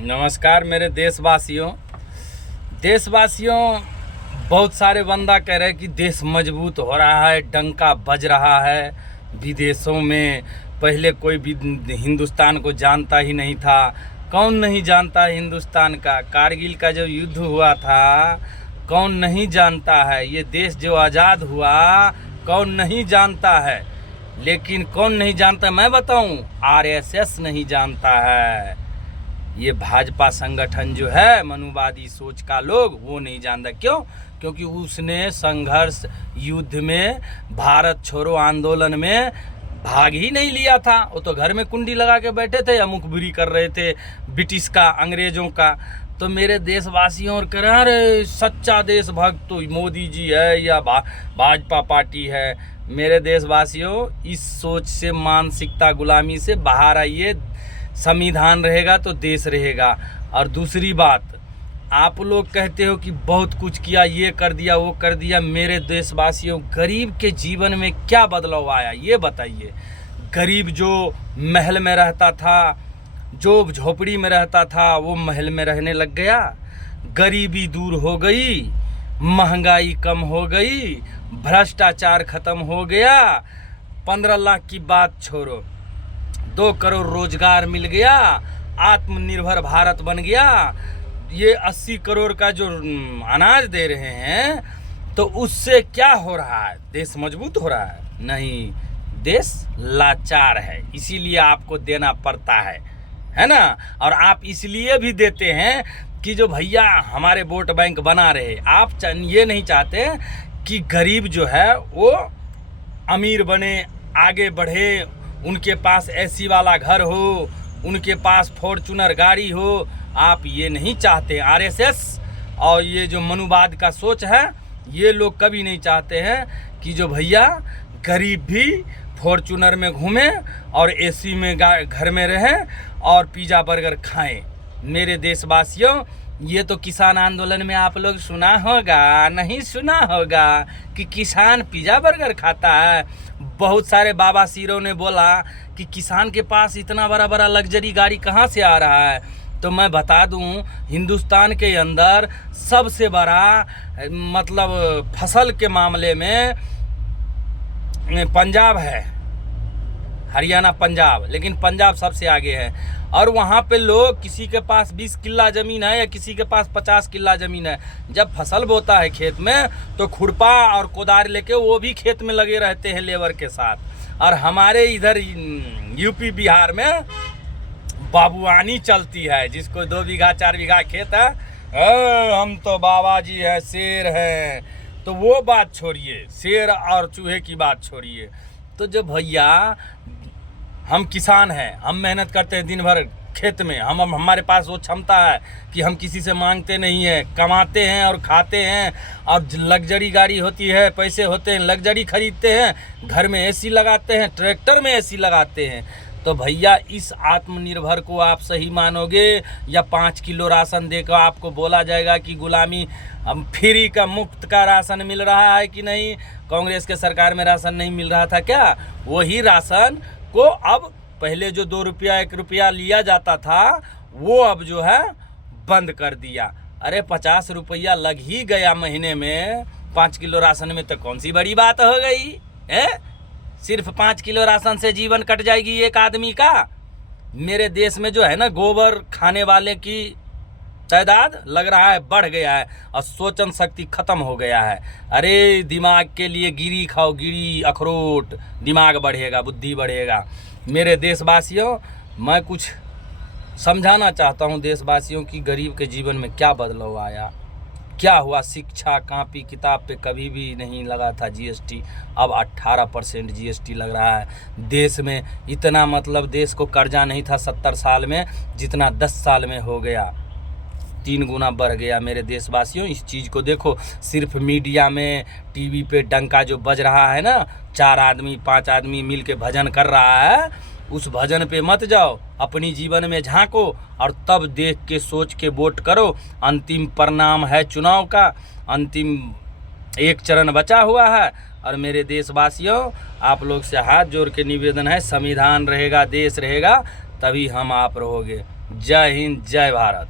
नमस्कार मेरे देशवासियों। बहुत सारे बंदा कह रहे हैं कि देश मजबूत हो रहा है, डंका बज रहा है विदेशों में। पहले कोई भी हिंदुस्तान को जानता ही नहीं था। कौन नहीं जानता है हिंदुस्तान का? कारगिल का जो युद्ध हुआ था कौन नहीं जानता है? ये देश जो आज़ाद हुआ कौन नहीं जानता है? लेकिन कौन नहीं जानता मैं बताऊं? आरएसएस नहीं जानता है। ये भाजपा संगठन जो है मनुवादी सोच का लोग, वो नहीं जानता। क्यों? क्योंकि उसने संघर्ष युद्ध में, भारत छोड़ो आंदोलन में भाग ही नहीं लिया था। वो तो घर में कुंडी लगा के बैठे थे या मुखबिरी कर रहे थे ब्रिटिश का, अंग्रेजों का। तो मेरे देशवासियों और कह रहे अरे सच्चा देशभक्त तो मोदी जी है या भाजपा पार्टी है। मेरे देशवासियों, इस सोच से, मानसिकता गुलामी से बाहर आइए। संविधान रहेगा तो देश रहेगा। और दूसरी बात, आप लोग कहते हो कि बहुत कुछ किया, ये कर दिया, वो कर दिया। मेरे देशवासियों, गरीब के जीवन में क्या बदलाव आया ये बताइए। गरीब जो महल में रहता था, जो झोपड़ी में रहता था, वो महल में रहने लग गया। गरीबी दूर हो गई, महंगाई कम हो गई, भ्रष्टाचार खत्म हो गया। 15 लाख की बात छोड़ो, 2 करोड़ रोजगार मिल गया, आत्मनिर्भर भारत बन गया। ये 80 करोड़ का जो अनाज दे रहे हैं, तो उससे क्या हो रहा है? देश मजबूत हो रहा है? नहीं, देश लाचार है। इसीलिए आपको देना पड़ता है ना। और आप इसलिए भी देते हैं कि जो भैया हमारे वोट बैंक बना रहे। आप ये नहीं चाहते कि गरीब जो है वो अमीर बने, आगे बढ़े, उनके पास एसी वाला घर हो, उनके पास फॉर्च्यूनर गाड़ी हो। आप ये नहीं चाहते। आरएसएस और ये जो मनुवाद का सोच है, ये लोग कभी नहीं चाहते हैं कि जो भैया गरीब भी फॉर्च्यूनर में घूमें और एसी में घर में रहें और पिज़्ज़ा बर्गर खाएं। मेरे देशवासियों, ये तो किसान आंदोलन में आप लोग सुना होगा, नहीं सुना होगा कि किसान पिज़्ज़ा बर्गर खाता है। बहुत सारे बाबा सीरों ने बोला कि किसान के पास इतना बड़ा बड़ा लग्जरी गाड़ी कहाँ से आ रहा है। तो मैं बता दूं, हिंदुस्तान के अंदर सबसे बड़ा मतलब फसल के मामले में पंजाब है, हरियाणा, पंजाब। लेकिन पंजाब सबसे आगे है। और वहाँ पे लोग, किसी के पास 20 किल्ला ज़मीन है या किसी के पास 50 किल्ला ज़मीन है, जब फसल बोता है खेत में तो खुरपा और कोदार लेके वो भी खेत में लगे रहते हैं लेबर के साथ। और हमारे इधर यूपी बिहार में बाबुआनी चलती है। जिसको 2 बीघा 4 बीघा खेत है, हम तो बाबा जी हैं, शेर हैं। तो वो बात छोड़िए, शेर और चूहे की बात छोड़िए। तो जो भैया हम किसान हैं, हम मेहनत करते हैं दिन भर खेत में, हमारे पास वो क्षमता है कि हम किसी से मांगते नहीं हैं, कमाते हैं और खाते हैं। और लग्जरी गाड़ी होती है, पैसे होते हैं, लग्जरी खरीदते हैं, घर में एसी लगाते हैं, ट्रैक्टर में एसी लगाते हैं। तो भैया, इस आत्मनिर्भर को आप सही मानोगे या 5 किलो राशन देकर आपको बोला जाएगा कि गुलामी, हम फ्री का, मुफ्त का राशन मिल रहा है कि नहीं? कांग्रेस के सरकार में राशन नहीं मिल रहा था क्या? वही राशन को अब पहले जो 2 रुपया 1 रुपया लिया जाता था, वो अब जो है बंद कर दिया। अरे 50 रुपया लग ही गया महीने में 5 किलो राशन में, तो कौन सी बड़ी बात हो गई है? सिर्फ 5 किलो राशन से जीवन कट जाएगी एक आदमी का। मेरे देश में जो है ना, गोबर खाने वाले की तादाद लग रहा है बढ़ गया है और सोचन शक्ति खत्म हो गया है। अरे दिमाग के लिए गिरी खाओ, गिरी अखरोट, दिमाग बढ़ेगा, बुद्धि बढ़ेगा। मेरे देशवासियों, मैं कुछ समझाना चाहता हूँ देशवासियों की गरीब के जीवन में क्या बदलाव आया, क्या हुआ। शिक्षा, कापी किताब पे कभी भी नहीं लगा था जीएसटी, अब 18% जीएसटी लग रहा है। देश में इतना, मतलब देश को कर्जा नहीं था 70 साल में, जितना 10 साल में हो गया, 3 गुना बढ़ गया। मेरे देशवासियों, इस चीज़ को देखो। सिर्फ मीडिया में, टीवी पे डंका जो बज रहा है ना, 4 आदमी 5 आदमी मिल के भजन कर रहा है, उस भजन पे मत जाओ, अपनी जीवन में झांको और तब देख के सोच के वोट करो। अंतिम परिणाम है चुनाव का, अंतिम एक चरण बचा हुआ है। और मेरे देशवासियों, आप लोग से हाथ जोड़ के निवेदन है, संविधान रहेगा, देश रहेगा, तभी हम आप रहोगे। जय हिंद, जय भारत।